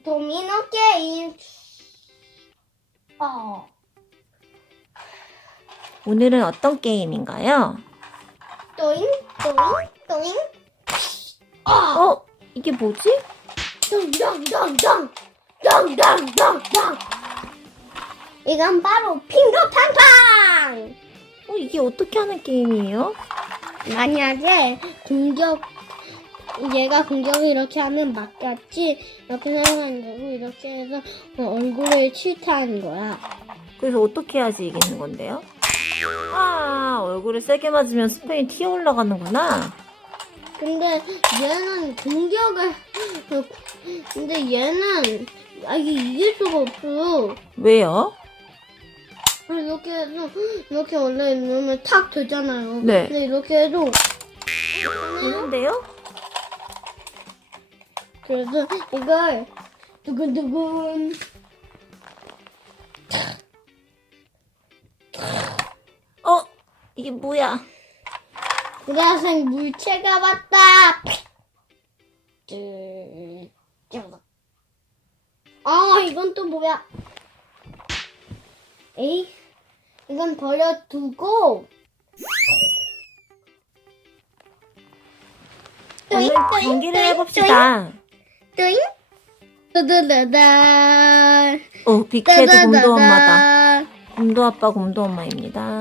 도미노 게임. 어. 오늘은 어떤 게임인가요? 또잉, 또잉, 또잉. 어. 어? 이게 뭐지? 덩덩덩덩. 덩덩덩덩. 이건 바로 핑거팡팡. 어, 이게 어떻게 하는 게임이에요? 만약에 공격 얘가 공격을 이렇게 하면 맞겠지 이렇게 생각하는 거고 이렇게 해서 어, 얼굴을 칠타하는 거야. 그래서 어떻게 해야지 이기는 건데요? 아, 얼굴을 세게 맞으면 스페인 튀어 올라가는구나. 근데 얘는 공격을 그- 근데 얘는 아 이게 이길 수가 없어요. 왜요? 이렇게 해서 이렇게 원래 누르면 탁 되잖아요. 네. 근데 이렇게 해도 되는데요? 그래서 이걸 두근두근 어? 이게 뭐야? 구라생 물체가 왔다. 아, 이건 또 뭐야? 에이, 이건 버려두고. 오늘 경기를 해봅시다. 뚜잉? 따다다다. 어, 빅헤드 곰도 엄마다. 곰도 아빠, 곰도 엄마입니다.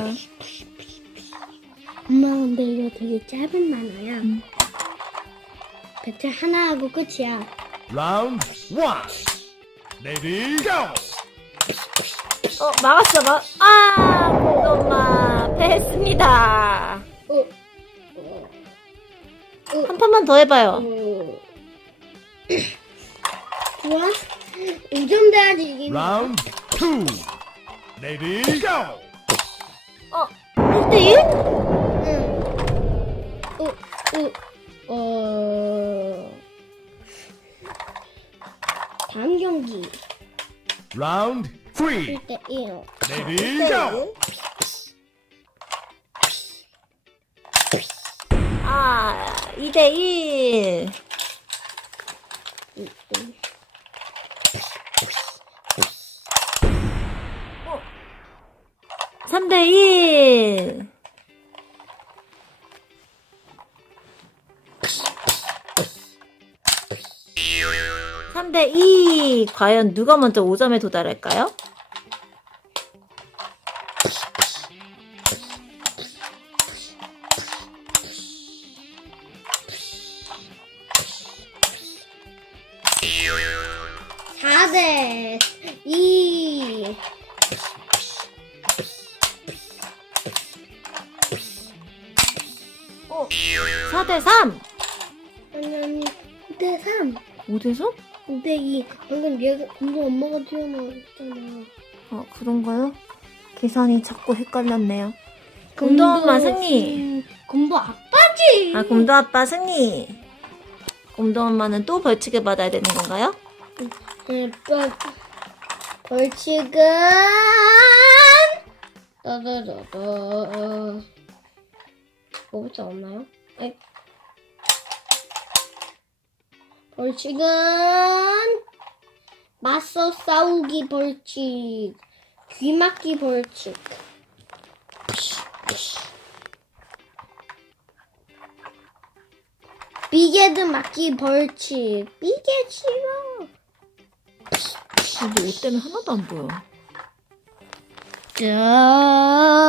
엄마, 근데 이거 되게 짧은 만화야. 음. 배틀 하나 하고 끝이야. Round one. Go! 어, 막았어, 막, 아! 곰도 엄마, 패했습니다. 어. 한 판만 더 해봐요. 어. 좋아? 이 정도 해야지 이기는 거야. Round two. Ready, go! 어, 1대1? 응. 어, 어, 어. 다음 경기 Round three. 1대1. Ready, go! 아, 2대1. 3대1. 삼대 2. 과연 누가 먼저 5점에 도달할까요? 사대 2. 4대 3. 아니, 아니, 5대 3. 5대 3? 5대 2. 방금 얘가, 방금 엄마가 튀어나왔잖아. 어, 그런가요? 계산이 자꾸 헷갈렸네요. 곰도 엄마 승리. 음, 곰도 아빠지. 아, 곰도 아빠 승리. 곰도 엄마는 또 벌칙을 받아야 되는 건가요? 네, 벌, 벌칙은 따다다다 뭐부터 없나요? 아이. 벌칙은 맞서 싸우기 벌칙 귀 막기 벌칙 비게드 맞기 벌칙 비게 싫어 근데 옷 때문에 하나도 안 보여. 짠